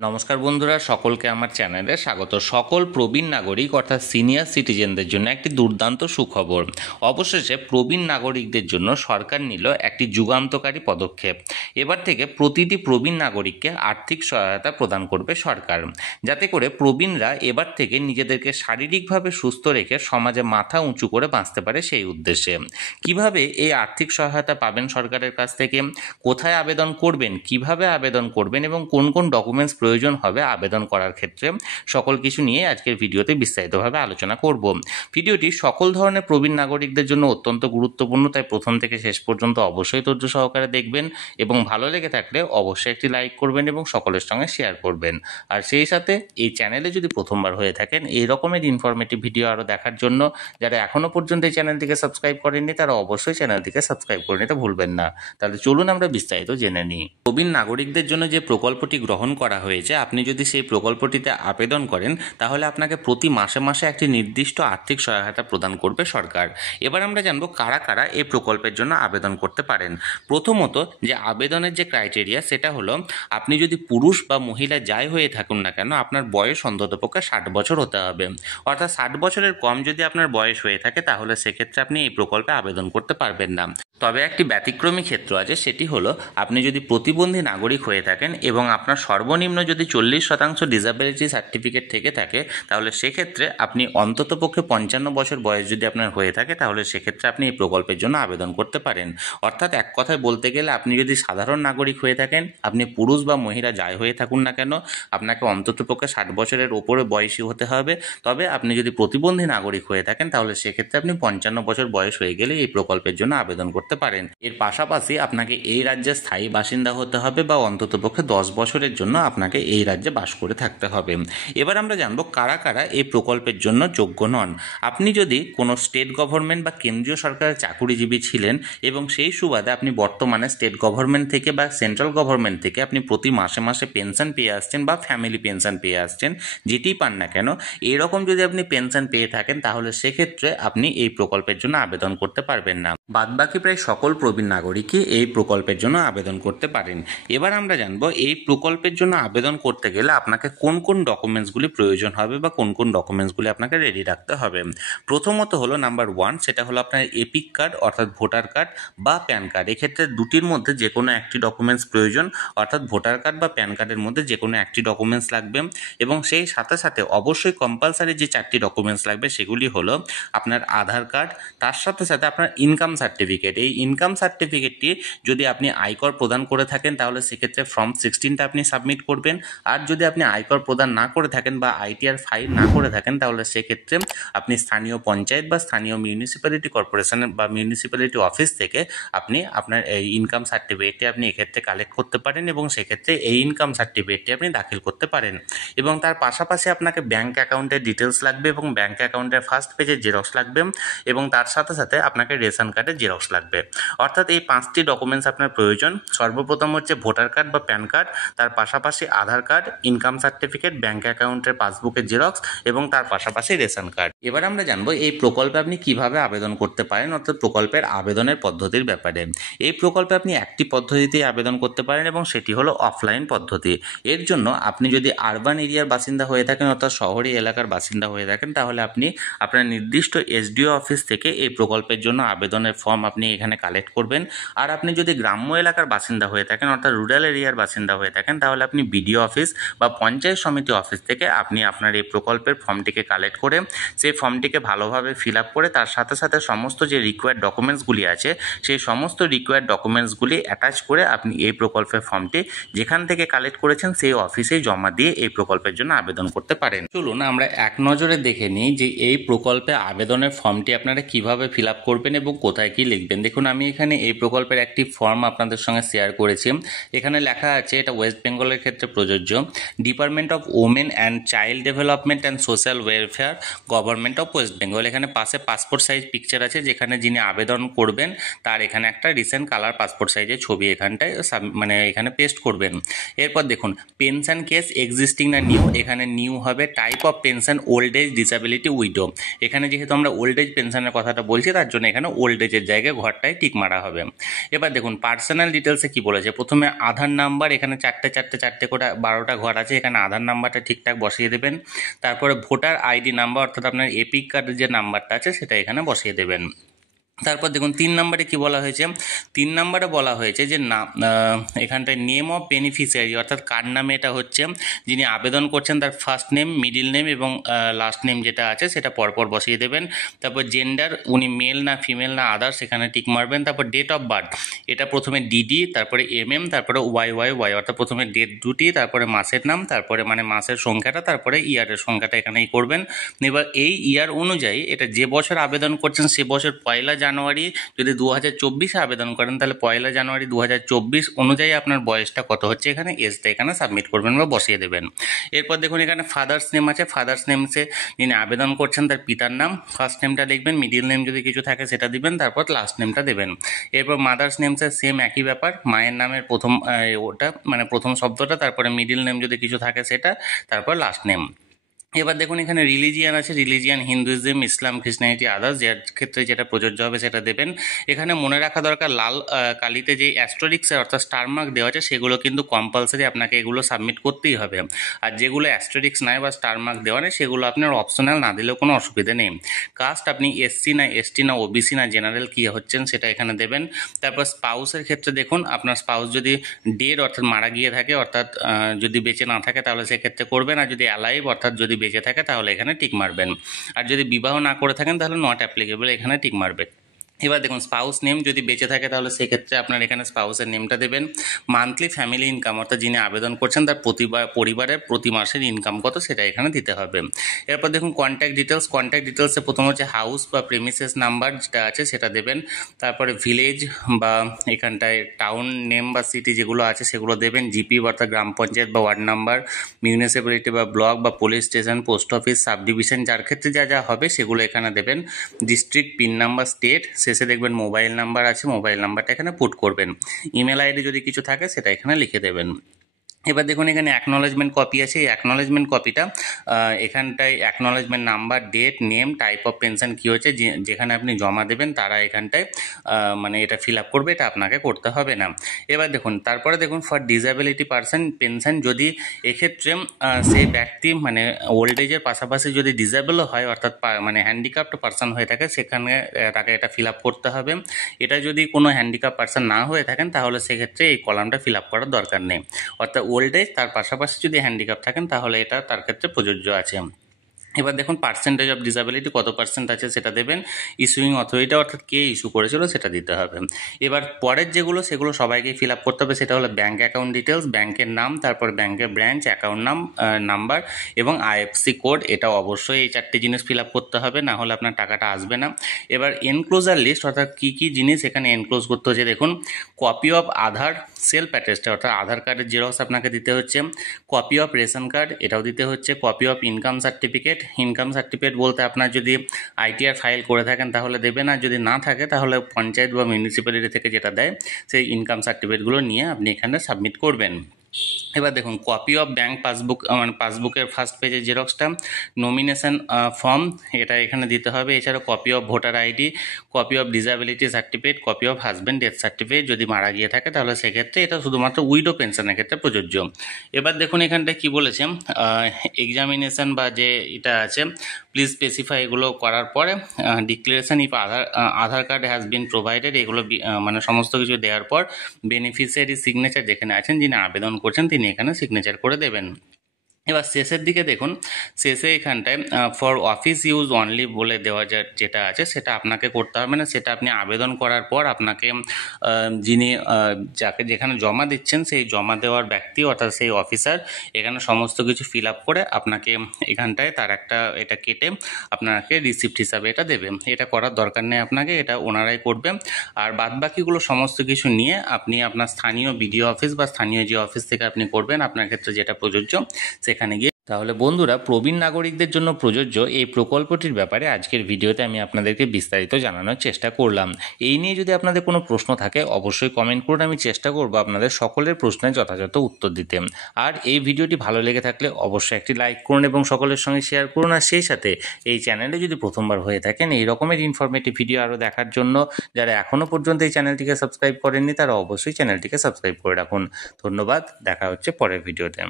নমস্কার বন্ধুরা, সকলকে আমার চ্যানেলে স্বাগত। সকল প্রবীণ নাগরিক অর্থাৎ সিনিয়র সিটিজেনদের জন্য একটি দুর্দান্ত সুখবর। অবশেষে প্রবীণ নাগরিকদের জন্য সরকার নিল একটি যুগান্তকারী পদক্ষেপ। এবার থেকে প্রতিটি প্রবীণ নাগরিককে আর্থিক সহায়তা প্রদান করবে সরকার, যাতে করে প্রবীণরা এবার থেকে নিজেদেরকে শারীরিকভাবে সুস্থ রেখে সমাজে মাথা উঁচু করে বাঁচতে পারে সেই উদ্দেশ্যে। কিভাবে এই আর্থিক সহায়তা পাবেন সরকারের কাছ থেকে, কোথায় আবেদন করবেন, কিভাবে আবেদন করবেন এবং কোন কোন ডকুমেন্টস প্রয়োজন হবে আবেদন করার ক্ষেত্রে, সকল কিছু নিয়ে আজকের ভিডিওতে বিস্তারিতভাবে আলোচনা করব। ভিডিওটি সকল ধরনের প্রবীণ নাগরিকদের জন্য অত্যন্ত গুরুত্বপূর্ণ, তাই প্রথম থেকে শেষ পর্যন্ত অবশ্যই ধৈর্য সহকারে দেখবেন এবং ভালো লেগে থাকলে অবশ্যই একটি লাইক করবেন এবং সকলের সঙ্গে শেয়ার করবেন। আর সেই সাথে এই চ্যানেলে যদি প্রথমবার হয়ে থাকেন এই রকমের ইনফরমেটিভ ভিডিও আরও দেখার জন্য যারা এখনও পর্যন্ত এই চ্যানেলটিকে সাবস্ক্রাইব করেননি তারা অবশ্যই চ্যানেলটিকে সাবস্ক্রাইব করে নিতে ভুলবেন না। তাহলে চলুন আমরা বিস্তারিত জেনে নিই। প্রবীণ নাগরিকদের জন্য যে প্রকল্পটি গ্রহণ করা হয়েছে, আপনি যদি সেই প্রকল্পটিতে আবেদন করেন তাহলে আপনাকে প্রতি মাসে মাসে একটি নির্দিষ্ট আর্থিক সহায়তা প্রদান করবে সরকার। এবার আমরা জানবো কারা কারা এই প্রকল্পের জন্য আবেদন করতে পারেন। প্রথমত যে আবেদনের যে ক্রাইটেরিয়া সেটা হলো, আপনি যদি পুরুষ বা মহিলা যাই হয়ে থাকুন না কেন আপনার বয়স অন্ততপক্ষে 60 বছর হতে হবে। অর্থাৎ 60 বছরের কম যদি আপনার বয়স হয়ে থাকে তাহলে সেক্ষেত্রে আপনি এই প্রকল্পে আবেদন করতে পারবেন না। তবে একটি ব্যতিক্রমী ক্ষেত্র আছে, সেটি হলো আপনি যদি প্রতিবন্ধী নাগরিক হয়ে থাকেন এবং আপনার সর্বনিম্ন যদি 40% ডিসেবিলিটি সার্টিফিকেট থেকে থাকে তাহলে সেক্ষেত্রে আপনি অন্ততপক্ষে 55 বছর বয়স যদি আপনার হয়ে থাকে তাহলে সেক্ষেত্রে আপনি এই প্রকল্পের জন্য আবেদন করতে পারেন। অর্থাৎ এক কথায় বলতে গেলে আপনি যদি সাধারণ নাগরিক হয়ে থাকেন, আপনি পুরুষ বা মহিলা যাই হয়ে থাকুন না কেন আপনাকে অন্ততপক্ষে 60 বছরের ওপরে বয়সী হতে হবে। তবে আপনি যদি প্রতিবন্ধী নাগরিক হয়ে থাকেন তাহলে সেক্ষেত্রে আপনি 55 বছর বয়স হয়ে গেলে এই প্রকল্পের জন্য আবেদন করতে পারেন। এর পাশাপাশি আপনাকে এই রাজ্যের স্থায়ী বাসিন্দা হতে হবে বা অন্ততপক্ষে 10 বছরের জন্য আপনাকে এই রাজ্যে বাস করে থাকতে হবে। এবার আমরা জানবো কারা কারা এই প্রকল্পের জন্য যোগ্য নন। আপনি যদি কোনো স্টেট গভর্নমেন্ট বা কেন্দ্রীয় সরকারের চাকুরিজীবী ছিলেন এবং সেই সুবাদে আপনি বর্তমানে স্টেট গভর্নমেন্ট থেকে বা সেন্ট্রাল গভর্নমেন্ট থেকে আপনি প্রতি মাসে মাসে পেনশন পেয়ে আসছেন বা ফ্যামিলি পেনশন পেয়ে আসছেন, যেটি পান না কেন এরকম যদি আপনি পেনশন পেয়ে থাকেন তাহলে সেক্ষেত্রে আপনি এই প্রকল্পের জন্য আবেদন করতে পারবেন না। বাদবাকি প্রায় সকল প্রবীণ নাগরিকই এই প্রকল্পের জন্য আবেদন করতে পারেন। এবার আমরা জানবো এই প্রকল্পের জন্য আবেদন করতে গেলে আপনাকে কোন কোন ডকুমেন্টসগুলি প্রয়োজন হবে বা কোন কোন ডকুমেন্টসগুলি আপনাকে রেডি রাখতে হবে। প্রথমত হলো নাম্বার 1, সেটা হলো আপনার এপিক কার্ড অর্থাৎ ভোটার কার্ড বা প্যান কার্ড। এক্ষেত্রে দুটির মধ্যে যে কোনো একটি ডকুমেন্টস প্রয়োজন, অর্থাৎ ভোটার কার্ড বা প্যান কার্ডের মধ্যে যে কোনো একটি ডকুমেন্টস লাগবে। এবং সেই সাথে সাথে অবশ্যই কম্পালসারি যে 4টি ডকুমেন্টস লাগবে সেগুলি হলো আপনার আধার কার্ড, তার সাথে সাথে আপনার ইনকাম সার্টিফিকেট। এই ইনকাম সার্টিফিকেটটি যদি আপনি আয়কর প্রদান করে থাকেন তাহলে সেক্ষেত্রে ফর্ম 16টা আপনি সাবমিট করবেন। আর যদি আপনি আয়কর প্রদান না করে থাকেন বা আইটিআর ফাইল না করে থাকেন তাহলে সেক্ষেত্রে আপনি স্থানীয় পঞ্চায়েত বা স্থানীয় মিউনিসিপ্যালিটি কর্পোরেশন বা মিউনিসিপ্যালিটি অফিস থেকে আপনি আপনার এই ইনকাম সার্টিফিকেটটি আপনি এক্ষেত্রে কালেক্ট করতে পারেন এবং সেক্ষেত্রে এই ইনকাম সার্টিফিকেটটি আপনি দাখিল করতে পারেন। এবং তার পাশাপাশি আপনাকে ব্যাঙ্ক অ্যাকাউন্টের ডিটেলস লাগবে এবং ব্যাঙ্ক অ্যাকাউন্টের ফার্স্ট পেজের জেরক্স লাগবে এবং তার সাথে সাথে আপনাকে রেশন কার্ডের জেরক্স লাগবে। অর্থাৎ এই 5টি ডকুমেন্টস আপনার প্রয়োজন। সর্বপ্রথম হচ্ছে ভোটার কার্ড বা প্যান কার্ড, তার পাশাপাশি আধার কার্ড, ইনকাম সার্টিফিকেট, ব্যাঙ্ক অ্যাকাউন্টের পাসবুকের জেরক্স এবং তার পাশাপাশি রেশন কার্ড। এবার আমরা জানবো এই প্রকল্পে আপনি কিভাবে আবেদন করতে পারেন, অর্থাৎ প্রকল্পের আবেদনের পদ্ধতির ব্যাপারে। এই প্রকল্পে আপনি একটি পদ্ধতিতেই আবেদন করতে পারেন এবং সেটি হলো অফলাইন পদ্ধতি। এর জন্য আপনি যদি আরবান এরিয়ার বাসিন্দা হয়ে থাকেন অর্থাৎ শহরি এলাকার বাসিন্দা হয়ে থাকেন তাহলে আপনি আপনার নির্দিষ্ট এসডিও অফিস থেকে এই প্রকল্পের জন্য আবেদনের ফর্ম আপনি এখানে কালেক্ট করবেন। আর আপনি যদি গ্রাম্য এলাকার বাসিন্দা হয়ে থাকেন অর্থাৎ রুরাল এরিয়ার বাসিন্দা হয়ে থাকেন তাহলে আপনি বিডিও অফিস বা পঞ্চায়েত সমিতি অফিস থেকে আপনি আপনার এই প্রকল্পের ফর্মটিকে কালেক্ট করে সেই ফর্মটিকে ভালোভাবে ফিল আপ করে তার সাথে সাথে সমস্ত যে রিকোয়ার্ড ডকুমেন্টসগুলি আছে সেই সমস্ত রিকোয়ার্ড ডকুমেন্টসগুলি অ্যাটাচ করে আপনি এই প্রকল্পের ফর্মটি যেখান থেকে কালেক্ট করেছেন সেই অফিসে জমা দিয়ে এই প্রকল্পের জন্য আবেদন করতে পারেন। চলুন আমরা এক নজরে দেখে নিই যে এই প্রকল্পে আবেদনের ফর্মটি আপনারা কিভাবে ফিল আপ করবেন এবং কোথায় কি লিখবেন। দেখুন আমি এখানে এই প্রকল্পের একটি ফর্ম আপনাদের সঙ্গে শেয়ার করেছি। এখানে লেখা আছে, এটা ওয়েস্ট বেঙ্গলের ক্ষেত্রে প্রযোজ্য, department of women and child development and social welfare, government of West Bengal. এখানে পাশে পাসপোর্ট সাইজ পিকচার আছে, যেখানে যিনি আবেদন করবেন তার এখানে একটা রিসেন্ট কালার পাসপোর্ট সাইজের ছবি এখানটায় এখানে পেস্ট করবেন। এরপর দেখুন পেনশন কেস এক্সিস্টিং না নিউ, এখানে নিউ হবে। Type of pension old age disability widow, এখানে যেহেতু আমরা ওল্ড এজ পেনশনের কথাটা বলছি তার জন্য এখানে ওল্ড এজের জায়গায় ঘরটায় টিক মারা হবে। এবার দেখুন পার্সোনাল ডিটেলসে কি বলেছে, প্রথমে আধার নাম্বার, এখানে চারটে করে 12টা ঘর আছে, এখানে আধার নাম্বারটা ঠিকঠাক বসিয়ে দেবেন। তারপরে ভোটার আইডি নাম্বার অর্থাৎ আপনার এপিক কার্ডের যে নাম্বারটা আছে সেটা এখানে বসিয়ে দেবেন। তারপর দেখুন 3 নম্বরে কি বলা হয়েছে, 3 নম্বরে বলা হয়েছে যে না এখানটায় নেম অফ বেনিফিশিয়ারি অর্থাৎ কার নামে এটা হচ্ছে, যিনি আবেদন করছেন তার ফার্স্ট নেম, মিডিল নেম এবং লাস্ট নেম যেটা আছে সেটা পরপর বসিয়ে দেবেন। তারপর জেন্ডার, উনি মেল না ফিমেল না আদার্স সেখানে টিক মারবেন। তারপর ডেট অফ বার্থ, এটা প্রথমে ডিডি, তারপরে এমএম, তারপরে ওয়াই অর্থাৎ প্রথমে ডেট দুটি, তারপরে মাসের নাম, তারপরে মানে মাসের সংখ্যাটা, তারপরে ইয়ারের সংখ্যাটা এখানেই করবেন। এবার এই ইয়ার অনুযায়ী এটা যে বছর আবেদন করছেন সে বছর 1 জানুয়ারি, যদি 2024-এ আবেদন করেন তাহলে 1 জানুয়ারি 2024 অনুযায়ী আপনার বয়সটা কত হচ্ছে এখানে এজটা এখানে সাবমিট করবেন বা বসিয়ে দেবেন। এরপর দেখুন এখানে ফাদার্স নেম আছে, ফাদার্স নেমসে যিনি আবেদন করছেন তার পিতার নাম, ফার্স্ট নেমটা লিখবেন, মিডিল নেম যদি কিছু থাকে সেটা দিবেন, তারপর লাস্ট নেমটা দেবেন। এরপর মাদার্স নেমসে সেম একই ব্যাপার, মায়ের নামের প্রথম ওটা মানে প্রথম শব্দটা, তারপরে মিডিল নেম যদি কিছু থাকে সেটা, তারপর লাস্ট নেম। এবার দেখুন এখানে রিলিজিয়ান আছে, রিলিজিয়ান হিন্দুইজম, ইসলাম, খ্রিস্টানিটি, আদার্স যার ক্ষেত্রে যেটা প্রযোজ্য হবে সেটা দেবেন। এখানে মনে রাখা দরকার লাল কালিতে যে অ্যাস্টেরিস্ক অর্থাৎ স্টার মার্ক দেওয়া আছে সেগুলো কিন্তু কম্পালসারি, আপনাকে এগুলো সাবমিট করতেই হবে। আর যেগুলো অ্যাস্টেরিস্ক নাই বা স্টার মার্ক দেওয়া নেই সেগুলো আপনার অপশনাল না দিলেও কোনো অসুবিধা নেই। কাস্ট আপনি এসসি না এসটি না ওবিসি না জেনারেল কী হচ্ছেন সেটা এখানে দেবেন। তারপর স্পাউসের ক্ষেত্রে দেখুন আপনার স্পাউস যদি ডেড অর্থাৎ মারা গিয়ে থাকে অর্থাৎ যদি বেঁচে না থাকে তাহলে সেক্ষেত্রে করবেন, আর যদি অ্যালাইভ অর্থাৎ যদি বেঁচে থাকে তাহলে এখানে টিক মারবেন, আর যদি বিবাহ না করে থাকেন তাহলে নট অ্যাপ্লিকেবল এখানে টিক মারবেন। এবার দেখুন স্পাউস নেম যদি বেঁচে থাকে তাহলে সেক্ষেত্রে আপনার এখানে স্পাউসের নেমটা দেবেন। মান্থলি ফ্যামিলি ইনকাম অর্থাৎ যিনি আবেদন করছেন তার পরিবারের প্রতি মাসের ইনকাম কত সেটা এখানে দিতে হবে। এরপর দেখুন কন্ট্যাক্ট ডিটেলসে প্রথম হচ্ছে হাউস বা প্রেমিসেস নাম্বার যেটা আছে সেটা দেবেন। তারপরে ভিলেজ বা এখানটায় টাউন নেম বা সিটি যেগুলো আছে সেগুলো দেবেন। জিপি অর্থাৎ গ্রাম পঞ্চায়েত বা ওয়ার্ড নাম্বার, মিউনিসিপ্যালিটি বা ব্লক বা police station, post office, sub division যার ক্ষেত্রে যা হবে সেগুলো এখানে দেবেন। ডিস্ট্রিক্ট, পিন নাম্বার, স্টেট, শেষে দেখবেন মোবাইল নাম্বার আছে, মোবাইল নাম্বারটা এখানে পুট করবেন। ইমেল আইডি যদি কিছু থাকে সেটা এখানে লিখে দেবেন। এবার দেখুন এখানে অ্যাকনোলেজমেন্ট কপি আছে, এই অ্যাকনোলেজমেন্ট কপিটা এখানটায় acknowledgement number, date, name, type of pension কী হচ্ছে যেখানে আপনি জমা দেবেন তারা এখানটায় মানে এটা ফিল আপ করবে, এটা আপনাকে করতে হবে না। এবার দেখুন তারপরে দেখুন ফর ডিসএবিলিটি পারসন পেনশন, যদি এক্ষেত্রে সেই ব্যক্তি মানে ওল্ড এজের পাশাপাশি যদি ডিসেবলও হয় অর্থাৎ মানে হ্যান্ডিক্যাপ্ট পারসন হয়ে থাকে সেখানে তাকে এটা ফিল আপ করতে হবে। এটা যদি কোনো হ্যান্ডিক্যাপ পারসন না হয়ে থাকেন তাহলে সেক্ষেত্রে এই কলামটা ফিল আপ করার দরকার নেই। অর্থাৎ ওল্ড এজ তার পাশাপাশি যদি হ্যান্ডিক্যাপ থাকেন তাহলে এটা তার ক্ষেত্রে প্রযোজ্য আছে। এবার দেখুন পার্সেন্টেজ অফ ডিসএবিলিটি কত পার্সেন্ট আছে সেটা দেবেন। ইস্যুইং অথরিটি অর্থাৎ কে ইস্যু করেছিল সেটা দিতে হবে। এবার পরের যেগুলো সেগুলো সবাইকে ফিল আপ করতে হবে, সেটা হলো ব্যাঙ্ক অ্যাকাউন্ট ডিটেলস, ব্যাংকের নাম, তারপর ব্যাংকের ব্রাঞ্চ, অ্যাকাউন্ট নাম্বার এবং আইএফসি কোড, এটা অবশ্যই এই 4টে জিনিস ফিল আপ করতে হবে, না হলে আপনার টাকাটা আসবে না। এবার এনক্লোজার লিস্ট অর্থাৎ কী জিনিস এখানে এনক্লোজ করতে হচ্ছে দেখুন, copy of Aadhaar self attested অর্থাৎ আধার কার্ডের জেরক্স আপনাকে দিতে হচ্ছে, কপি অফ রেশন কার্ড এটাও দিতে হচ্ছে, কপি অফ ইনকাম সার্টিফিকেট বলতে আপনার যদি আইটিআর ফাইল করে থাকেন তাহলে দেবেন, আর যদি না থাকে তাহলে পঞ্চায়েত বা মিউনিসিপ্যালিটি থেকে যেটা দেয় সেই ইনকাম সার্টিফিকেটগুলো নিয়ে আপনি এখানে সাবমিট করবেন। এবার দেখুন কপি অফ ব্যাঙ্ক পাসবুক মানে পাসবুকের ফার্স্ট পেজের জেরক্সটা, নমিনেশন ফর্ম এটা এখানে দিতে হবে, এছাড়া copy of voter ID, copy of disability certificate, copy of husband death certificate যদি মারা গিয়ে থাকে তাহলে সেক্ষেত্রে এটা শুধুমাত্র উইডো পেনশনের ক্ষেত্রে প্রযোজ্য। এবার দেখুন এখানটায় কি বলেছে, এক্সামিনেশন বা যে এটা আছে প্লিজ স্পেসিফাই, এগুলো করার পরে declaration if Aadhaar card has been provided, এগুলো মানে সমস্ত কিছু দেওয়ার পর বেনিফিশিয়ারি সিগনেচার যেখানে আছেন যিনি আবেদন করছেন তিনি এখানে সিগনেচার করে দেবেন। এবার শেষের দিকে দেখুন, শেষে এখানটায় ফর অফিস ইউজ অনলি বলে দেওয়া যেটা আছে সেটা আপনাকে করতে হবে না, সেটা আপনি আবেদন করার পর আপনাকে যিনি যাকে যেখানে জমা দিচ্ছেন সেই জমা দেওয়ার ব্যক্তি অর্থাৎ সেই অফিসার এখানে সমস্ত কিছু ফিল আপ করে আপনাকে এখানটায় তার একটা এটা কেটে আপনাকে রিসিপ্ট হিসাবে এটা দেবে। এটা করার দরকার নেই আপনাকে, এটা ওনারাই করবে। আর বাদবাকিগুলো সমস্ত কিছু নিয়ে আপনি আপনার স্থানীয় বিডিও অফিস বা স্থানীয় যে অফিস থেকে আপনি করবেন আপনার ক্ষেত্রে যেটা প্রযোজ্য সেখানে গিয়ে। তাহলে বন্ধুরা, প্রবীণ নাগরিকদের জন্য প্রযোজ্য এই প্রকল্পটির ব্যাপারে আজকের ভিডিওতে আমি আপনাদেরকে বিস্তারিত জানানোর চেষ্টা করলাম। এই নিয়ে যদি আপনাদের কোনো প্রশ্ন থাকে অবশ্যই কমেন্ট করুন, আমি চেষ্টা করব আপনাদের সকলের প্রশ্নের যথাযথ উত্তর দিতে। আর এই ভিডিওটি ভালো লেগে থাকলে অবশ্যই একটি লাইক করুন এবং সকলের সঙ্গে শেয়ার করুন। আর সেই সাথে এই চ্যানেলে যদি প্রথমবার হয়ে থাকেন এই রকমের ইনফরমেটিভ ভিডিও আরও দেখার জন্য যারা এখনও পর্যন্ত এই চ্যানেলটিকে সাবস্ক্রাইব করেননি তারা অবশ্যই চ্যানেলটিকে সাবস্ক্রাইব করে রাখুন। ধন্যবাদ, দেখা হচ্ছে পরের ভিডিওতে।